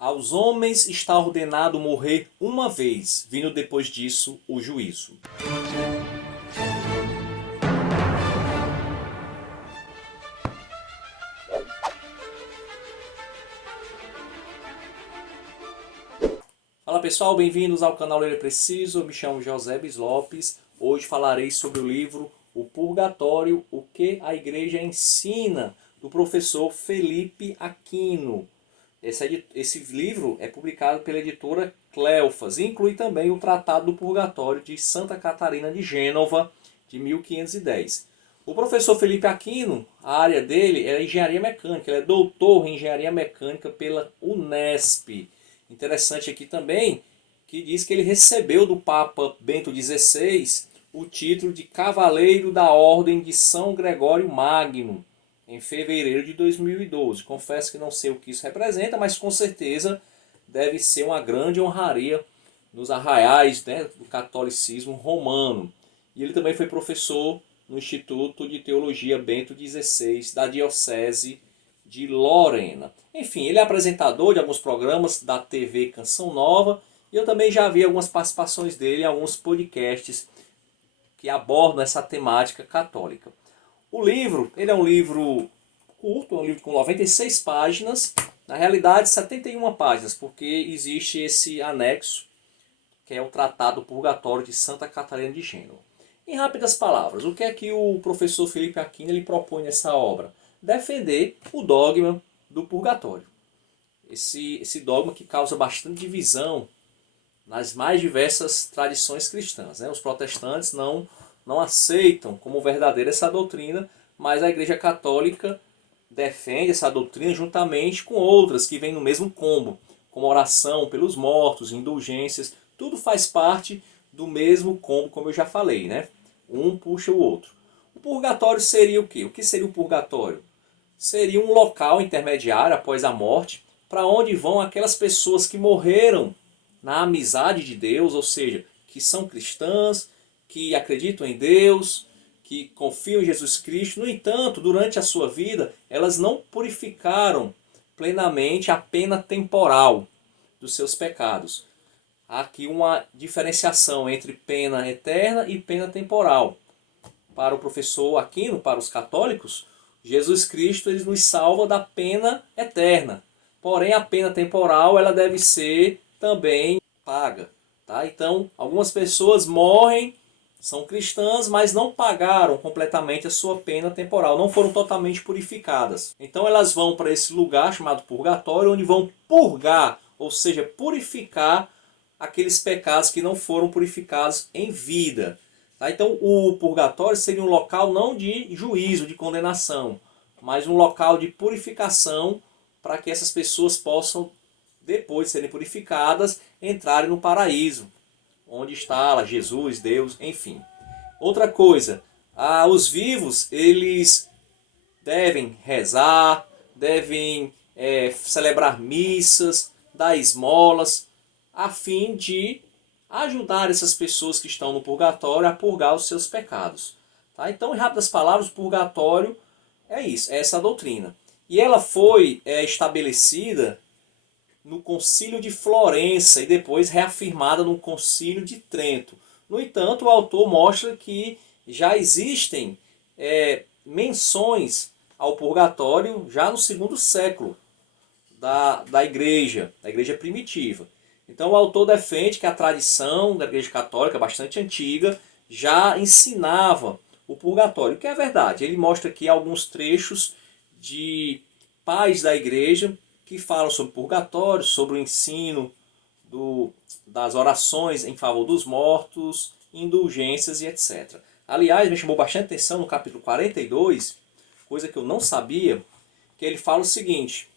Aos homens está ordenado morrer uma vez, vindo depois disso o juízo. Fala pessoal, bem-vindos ao canal Ler é Preciso. Eu me chamo José Bis Lopes. Hoje falarei sobre o livro O Purgatório, o que a Igreja ensina, do professor Felipe Aquino. Esse livro é publicado pela editora Cleofas e inclui também o Tratado do Purgatório de Santa Catarina de Gênova, de 1510. O professor Felipe Aquino, a área dele é engenharia mecânica, ele é doutor em engenharia mecânica pela Unesp. Interessante aqui também que diz que ele recebeu do Papa Bento XVI o título de Cavaleiro da Ordem de São Gregório Magno, em fevereiro de 2012. Confesso que não sei o que isso representa, mas com certeza deve ser uma grande honraria nos arraiais, né, do catolicismo romano. E ele também foi professor no Instituto de Teologia Bento XVI da Diocese de Lorena. Enfim, ele é apresentador de alguns programas da TV Canção Nova e eu também já vi algumas participações dele em alguns podcasts que abordam essa temática católica. O livro, ele é um livro curto, é um livro com 96 páginas, na realidade 71 páginas, porque existe esse anexo, que é o Tratado Purgatório de Santa Catarina de Gênova. Em rápidas palavras, o que é que o professor Felipe Aquino ele propõe nessa obra? Defender o dogma do purgatório. Esse dogma que causa bastante divisão nas mais diversas tradições cristãs, né? Os protestantes não aceitam como verdadeira essa doutrina, mas a Igreja Católica defende essa doutrina juntamente com outras que vêm no mesmo combo, como oração pelos mortos, indulgências, tudo faz parte do mesmo combo, como eu já falei, né? Um puxa o outro. O purgatório seria o quê? O que seria o purgatório? Seria um local intermediário após a morte, para onde vão aquelas pessoas que morreram na amizade de Deus, ou seja, que são cristãs, que acreditam em Deus, que confiam em Jesus Cristo. No entanto, durante a sua vida, elas não purificaram plenamente a pena temporal dos seus pecados. Há aqui uma diferenciação entre pena eterna e pena temporal. Para o professor Aquino, para os católicos, Jesus Cristo ele nos salva da pena eterna. Porém, a pena temporal ela deve ser também paga. Tá? Então, algumas pessoas morrem, são cristãs, mas não pagaram completamente a sua pena temporal, não foram totalmente purificadas. Então elas vão para esse lugar chamado purgatório, onde vão purgar, ou seja, purificar aqueles pecados que não foram purificados em vida. Tá? Então o purgatório seria um local não de juízo, de condenação, mas um local de purificação para que essas pessoas possam, depois de serem purificadas, entrarem no paraíso, onde está lá Jesus, Deus, enfim. Outra coisa, os vivos, eles devem rezar, devem celebrar missas, dar esmolas, a fim de ajudar essas pessoas que estão no purgatório a purgar os seus pecados. Tá? Então, em rápidas palavras, o purgatório é isso, é essa doutrina. E ela foi estabelecida no Concílio de Florença e depois reafirmada no Concílio de Trento. No entanto, o autor mostra que já existem menções ao purgatório já no segundo século da igreja primitiva. Então o autor defende que a tradição da Igreja Católica, bastante antiga, já ensinava o purgatório, o que é verdade. Ele mostra aqui alguns trechos de pais da igreja que falam sobre o purgatório, sobre o ensino das orações em favor dos mortos, indulgências e etc. Aliás, me chamou bastante atenção no capítulo 42, coisa que eu não sabia, que ele fala o seguinte,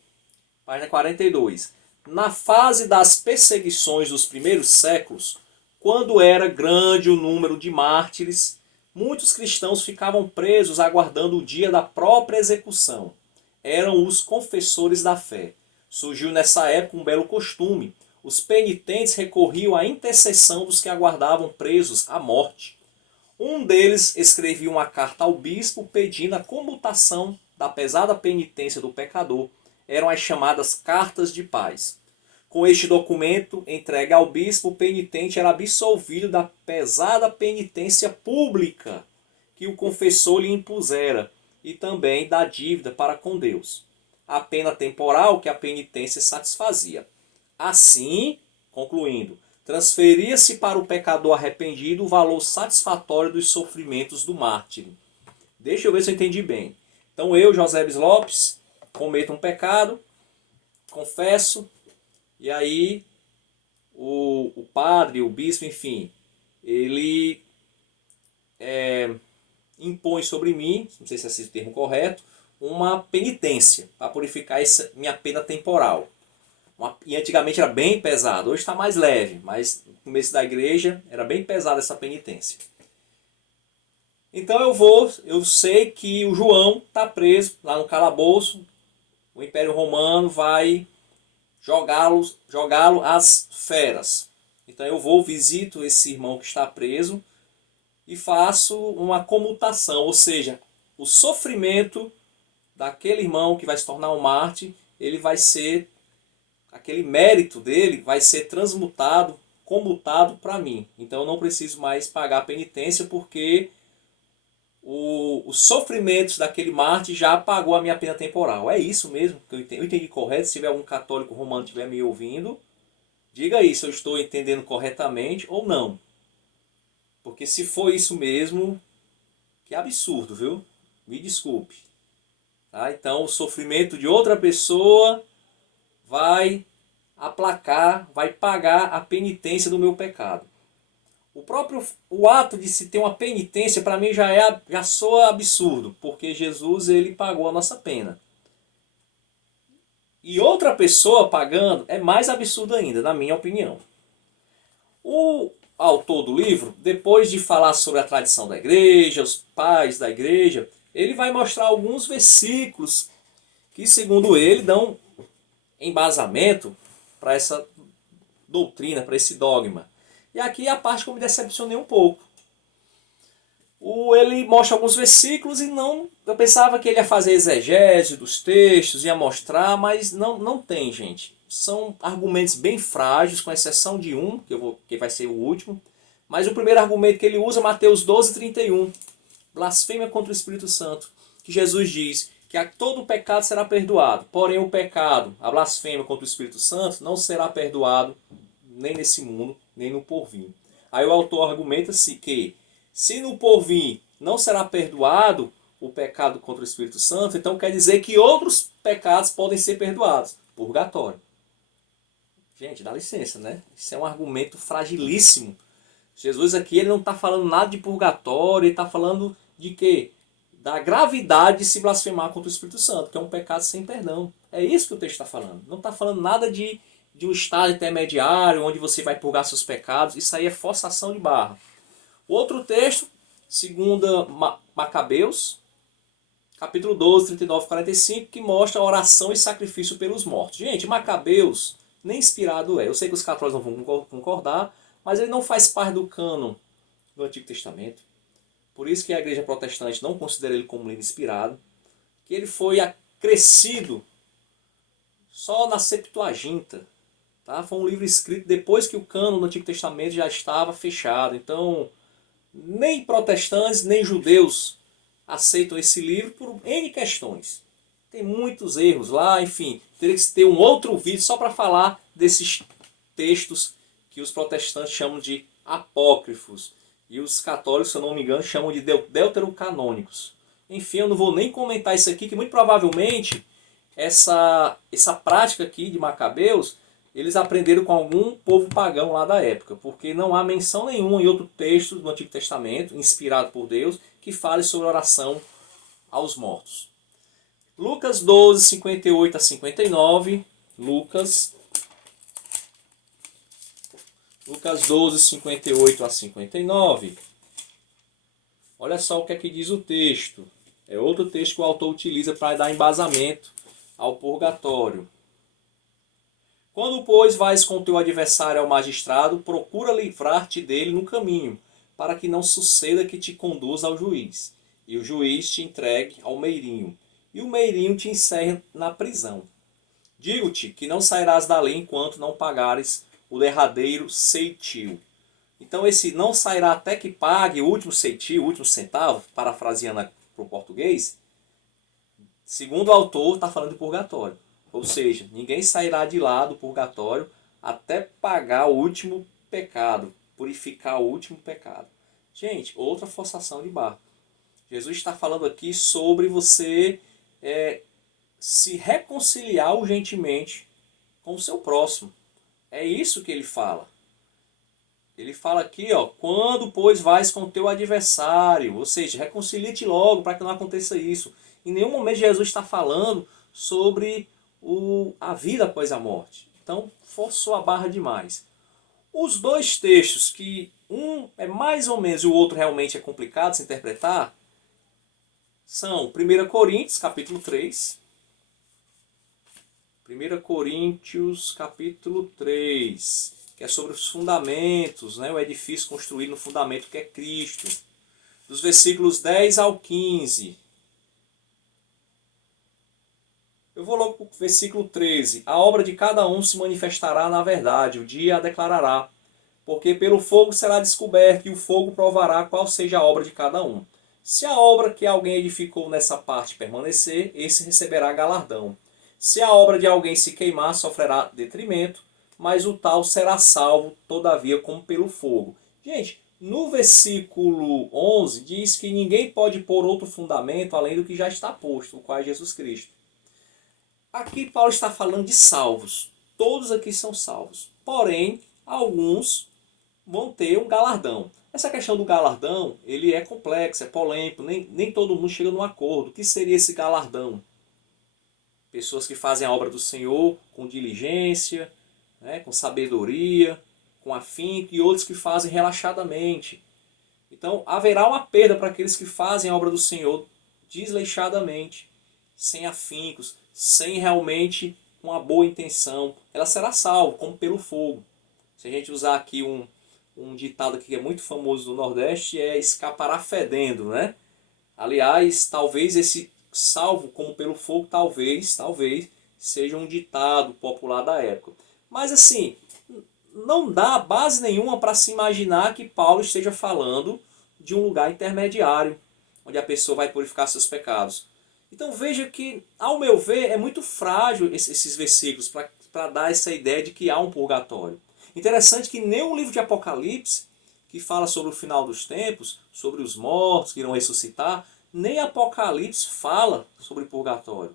página 42. Na fase das perseguições dos primeiros séculos, quando era grande o número de mártires, muitos cristãos ficavam presos aguardando o dia da própria execução. Eram os confessores da fé. Surgiu nessa época um belo costume. Os penitentes recorriam à intercessão dos que aguardavam presos à morte. Um deles escrevia uma carta ao bispo pedindo a comutação da pesada penitência do pecador. Eram as chamadas cartas de paz. Com este documento entregue ao bispo, o penitente era absolvido da pesada penitência pública que o confessor lhe impusera e também da dívida para com Deus, a pena temporal que a penitência satisfazia. Assim, concluindo, transferia-se para o pecador arrependido o valor satisfatório dos sofrimentos do mártir. Deixa eu ver se eu entendi bem. Então eu, Josébis Lopes, cometo um pecado, confesso, e aí o padre, o bispo, enfim, ele impõe sobre mim, não sei se é esse o termo correto, uma penitência para purificar essa minha pena temporal. E antigamente era bem pesado, hoje está mais leve, mas no começo da igreja era bem pesada essa penitência. Então eu sei que o João está preso lá no calabouço, o Império Romano vai jogá-lo às feras. Então eu vou, visito esse irmão que está preso e faço uma comutação, ou seja, o sofrimento daquele irmão que vai se tornar um mártir, ele vai ser, aquele mérito dele vai ser transmutado, comutado para mim. Então eu não preciso mais pagar a penitência porque os sofrimentos daquele mártir já pagou a minha pena temporal. É isso mesmo que eu entendi correto. Se tiver algum católico romano estiver me ouvindo, diga aí se eu estou entendendo corretamente ou não. Porque se for isso mesmo, que absurdo, viu? Me desculpe. Tá? Então o sofrimento de outra pessoa vai aplacar, vai pagar a penitência do meu pecado. O ato de se ter uma penitência para mim já soa absurdo, porque Jesus ele pagou a nossa pena. E outra pessoa pagando é mais absurdo ainda, na minha opinião. O autor do livro, depois de falar sobre a tradição da igreja, os pais da igreja, ele vai mostrar alguns versículos que, segundo ele, dão embasamento para essa doutrina, para esse dogma. E aqui é a parte que eu me decepcionei um pouco. Ele mostra alguns versículos e eu pensava que ele ia fazer exegese dos textos, ia mostrar, mas não tem, gente. São argumentos bem frágeis, com exceção de um, que vai ser o último. Mas o primeiro argumento que ele usa é Mateus 12:31. Blasfêmia contra o Espírito Santo. Que Jesus diz que todo pecado será perdoado. Porém o pecado, a blasfêmia contra o Espírito Santo, não será perdoado nem nesse mundo, nem no porvir. Aí o autor argumenta-se que se no porvir não será perdoado o pecado contra o Espírito Santo, então quer dizer que outros pecados podem ser perdoados. Purgatório. Gente, dá licença, né? Isso é um argumento fragilíssimo. Jesus aqui ele não está falando nada de purgatório, ele está falando de quê? Da gravidade de se blasfemar contra o Espírito Santo, que é um pecado sem perdão. É isso que o texto está falando. Não está falando nada de um estado intermediário, onde você vai purgar seus pecados. Isso aí é forçação de barra. O outro texto, 2 Macabeus, capítulo 12, 39 e 45, que mostra a oração e sacrifício pelos mortos. Gente, Macabeus nem inspirado é. Eu sei que os católicos não vão concordar, mas ele não faz parte do cânon do Antigo Testamento. Por isso que a igreja protestante não considera ele como livro inspirado, que ele foi acrescido só na Septuaginta. Tá? Foi um livro escrito depois que o cânon do Antigo Testamento já estava fechado. Então, nem protestantes, nem judeus aceitam esse livro por N questões. Tem muitos erros lá, enfim. Teria que ter um outro vídeo só para falar desses textos que os protestantes chamam de apócrifos. E os católicos, se eu não me engano, chamam de deuterocanônicos. Enfim, eu não vou nem comentar isso aqui, que muito provavelmente essa prática aqui de Macabeus, eles aprenderam com algum povo pagão lá da época, porque não há menção nenhuma em outro texto do Antigo Testamento, inspirado por Deus, que fale sobre oração aos mortos. Lucas 12, 58 a 59. Lucas 12, 58 a 59. Olha só o que é que diz o texto. É outro texto que o autor utiliza para dar embasamento ao purgatório. Quando, pois, vais com teu adversário ao magistrado, procura livrar-te dele no caminho, para que não suceda que te conduza ao juiz, e o juiz te entregue ao meirinho, e o meirinho te encerre na prisão. Digo-te que não sairás dali enquanto não pagares o derradeiro ceitil. Então esse não sairá até que pague o último ceitil, o último centavo, parafraseando para o português, segundo o autor, está falando de purgatório. Ou seja, ninguém sairá de lá do purgatório até pagar o último pecado, purificar o último pecado. Gente, outra forçação de barra. Jesus está falando aqui sobre você se reconciliar urgentemente com o seu próximo. É isso que ele fala. Ele fala aqui, ó, quando pois vais com o teu adversário, ou seja, reconcilie-te logo para que não aconteça isso. Em nenhum momento Jesus está falando sobre a vida após a morte. Então, forçou a barra demais. Os dois textos, que um é mais ou menos e o outro realmente é complicado de se interpretar, são 1 Coríntios, capítulo 3. 1 Coríntios, capítulo 3, que é sobre os fundamentos, né? O edifício construído no fundamento que é Cristo. Dos versículos 10 ao 15. Eu vou logo para o versículo 13. A obra de cada um se manifestará na verdade, o dia a declarará. Porque pelo fogo será descoberto, e o fogo provará qual seja a obra de cada um. Se a obra que alguém edificou nessa parte permanecer, esse receberá galardão. Se a obra de alguém se queimar, sofrerá detrimento, mas o tal será salvo, todavia, como pelo fogo. Gente, no versículo 11 diz que ninguém pode pôr outro fundamento além do que já está posto, o qual é Jesus Cristo. Aqui Paulo está falando de salvos. Todos aqui são salvos. Porém, alguns vão ter um galardão. Essa questão do galardão, ele é complexo, é polêmico, nem todo mundo chega num acordo. O que seria esse galardão? Pessoas que fazem a obra do Senhor com diligência, né, com sabedoria, com afinco, e outros que fazem relaxadamente. Então, haverá uma perda para aqueles que fazem a obra do Senhor desleixadamente, sem afincos, sem realmente uma boa intenção. Ela será salva, como pelo fogo. Se a gente usar aqui um ditado que é muito famoso do Nordeste, é escapará fedendo, né? Aliás, talvez esse salvo como pelo fogo, talvez, seja um ditado popular da época. Mas assim, não dá base nenhuma para se imaginar que Paulo esteja falando de um lugar intermediário, onde a pessoa vai purificar seus pecados. Então veja que, ao meu ver, é muito frágil esses versículos para dar essa ideia de que há um purgatório. Interessante que nem o livro de Apocalipse, que fala sobre o final dos tempos, sobre os mortos que irão ressuscitar, nem Apocalipse fala sobre purgatório.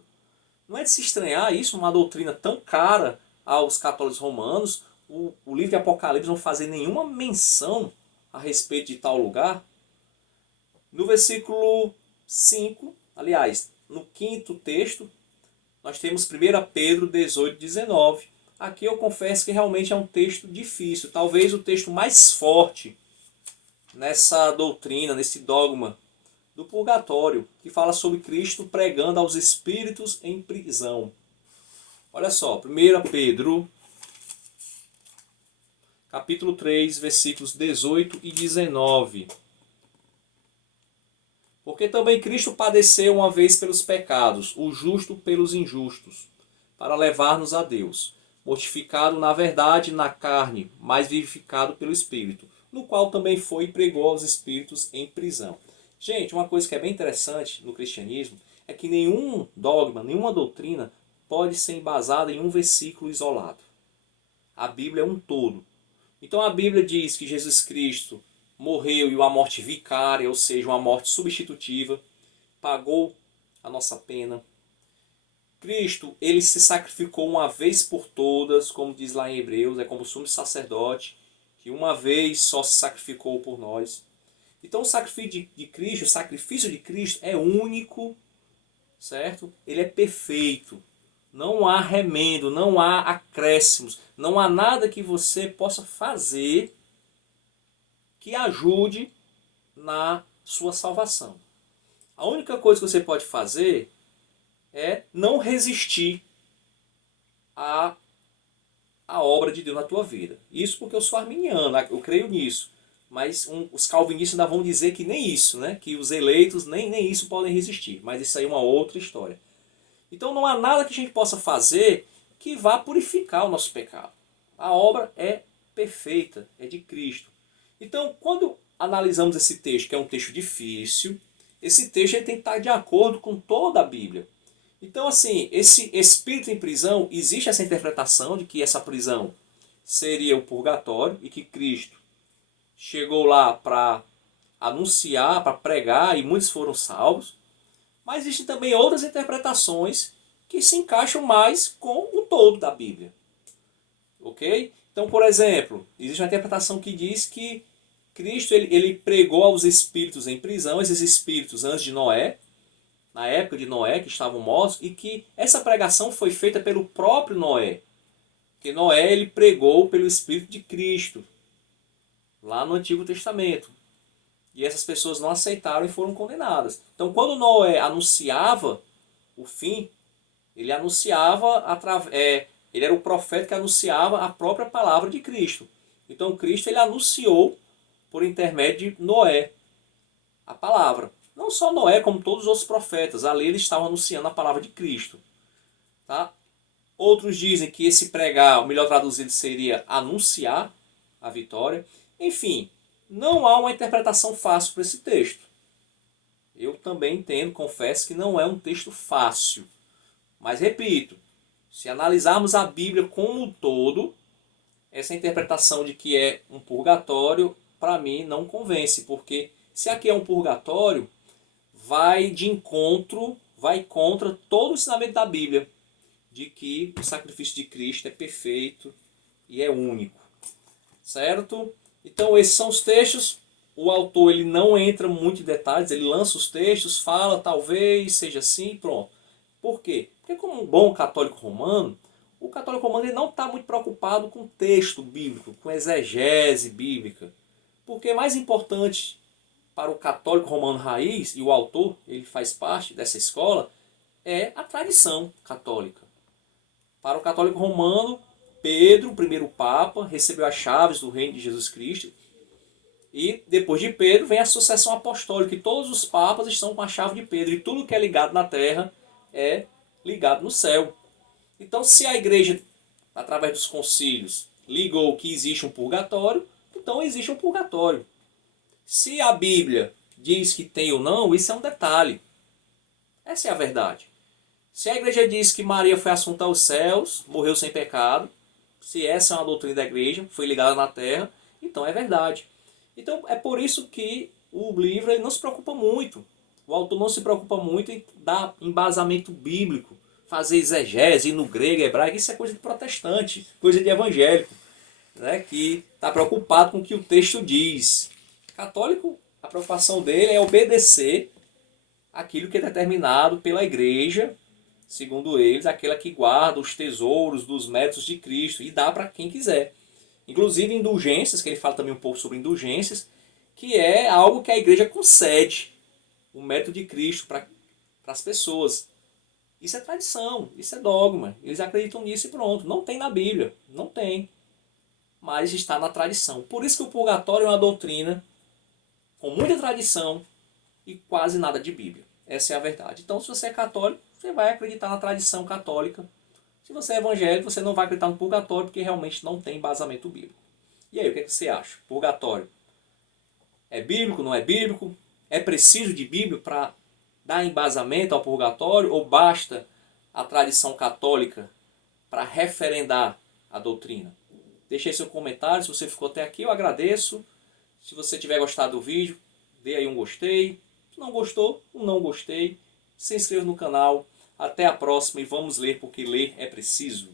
Não é de se estranhar isso, uma doutrina tão cara aos católicos romanos, o livro de Apocalipse não fazer nenhuma menção a respeito de tal lugar. No versículo 5, aliás, no quinto texto, nós temos 1 Pedro 18, 19. Aqui eu confesso que realmente é um texto difícil, talvez o texto mais forte nessa doutrina, nesse dogma do purgatório, que fala sobre Cristo pregando aos espíritos em prisão. Olha só, 1 Pedro, capítulo 3, versículos 18 e 19. Porque também Cristo padeceu uma vez pelos pecados, o justo pelos injustos, para levar-nos a Deus, mortificado na verdade na carne, mas vivificado pelo Espírito, no qual também foi e pregou aos espíritos em prisão. Gente, uma coisa que é bem interessante no cristianismo é que nenhum dogma, nenhuma doutrina pode ser embasada em um versículo isolado. A Bíblia é um todo. Então a Bíblia diz que Jesus Cristo morreu e uma morte vicária, ou seja, uma morte substitutiva, pagou a nossa pena. Cristo, ele se sacrificou uma vez por todas, como diz lá em Hebreus, é como sumo sacerdote, que uma vez só se sacrificou por nós. Então o sacrifício de Cristo é único, certo? Ele é perfeito. Não há remendo, não há acréscimos, não há nada que você possa fazer que ajude na sua salvação. A única coisa que você pode fazer é não resistir à obra de Deus na tua vida. Isso porque eu sou arminiano, eu creio nisso. Mas os calvinistas ainda vão dizer que nem isso, né? Que os eleitos nem isso podem resistir. Mas isso aí é uma outra história. Então não há nada que a gente possa fazer que vá purificar o nosso pecado. A obra é perfeita, é de Cristo. Então, quando analisamos esse texto, que é um texto difícil, esse texto ele tem que estar de acordo com toda a Bíblia. Então, assim, esse espírito em prisão, existe essa interpretação de que essa prisão seria o purgatório e que Cristo chegou lá para anunciar, para pregar, e muitos foram salvos. Mas existem também outras interpretações que se encaixam mais com o todo da Bíblia. Ok? Então, por exemplo, existe uma interpretação que diz que Cristo ele pregou aos espíritos em prisão, esses espíritos antes de Noé, na época de Noé, que estavam mortos, e que essa pregação foi feita pelo próprio Noé. Porque Noé ele pregou pelo Espírito de Cristo, lá no Antigo Testamento. E essas pessoas não aceitaram e foram condenadas. Então, quando Noé anunciava o fim, ele anunciava ele era o profeta que anunciava a própria palavra de Cristo. Então, Cristo ele anunciou por intermédio de Noé a palavra. Não só Noé, como todos os outros profetas. Ali eles estavam anunciando a palavra de Cristo. Tá? Outros dizem que esse pregar, o melhor traduzido seria anunciar a vitória. Enfim, não há uma interpretação fácil para esse texto. Eu também entendo, confesso que não é um texto fácil. Mas repito, se analisarmos a Bíblia como um todo, essa interpretação de que é um purgatório, para mim, não convence. Porque se aqui é um purgatório, vai contra todo o ensinamento da Bíblia, de que o sacrifício de Cristo é perfeito e é único. Certo? Então esses são os textos. O autor ele não entra muito em detalhes, ele lança os textos, fala talvez seja assim, pronto. Por quê? Porque como um bom católico romano, o católico romano ele não está muito preocupado com texto bíblico, com exegese bíblica. Porque mais importante para o católico romano raiz, e o autor ele faz parte dessa escola, é a tradição católica. Para o católico romano, Pedro, o primeiro Papa, recebeu as chaves do reino de Jesus Cristo. E depois de Pedro vem a sucessão apostólica, e todos os papas estão com a chave de Pedro. E tudo que é ligado na terra é ligado no céu. Então, se a igreja, através dos concílios, ligou que existe um purgatório, então existe um purgatório. Se a Bíblia diz que tem ou não, isso é um detalhe. Essa é a verdade. Se a igreja diz que Maria foi assunta aos céus, morreu sem pecado, se essa é uma doutrina da igreja, foi ligada na terra, então é verdade. Então é por isso que o livro ele não se preocupa muito. O autor não se preocupa muito em dar embasamento bíblico, fazer exegese no grego, hebraico, isso é coisa de protestante, coisa de evangélico, né, que está preocupado com o que o texto diz. Católico, a preocupação dele é obedecer aquilo que é determinado pela igreja, segundo eles, aquela que guarda os tesouros dos méritos de Cristo e dá para quem quiser. Inclusive indulgências, que ele fala também um pouco sobre indulgências, que é algo que a igreja concede, o mérito de Cristo para as pessoas. Isso é tradição, isso é dogma. Eles acreditam nisso e pronto. Não tem na Bíblia, não tem. Mas está na tradição. Por isso que o purgatório é uma doutrina com muita tradição e quase nada de Bíblia. Essa é a verdade. Então, se você é católico, você vai acreditar na tradição católica. Se você é evangélico, você não vai acreditar no purgatório, porque realmente não tem embasamento bíblico. E aí, o que você acha? Purgatório é bíblico, não é bíblico? É preciso de Bíblia para dar embasamento ao purgatório? Ou basta a tradição católica para referendar a doutrina? Deixe aí seu comentário. Se você ficou até aqui, eu agradeço. Se você tiver gostado do vídeo, dê aí um gostei. Se não gostou, um não gostei. Se inscreva no canal. Até a próxima e vamos ler, porque ler é preciso.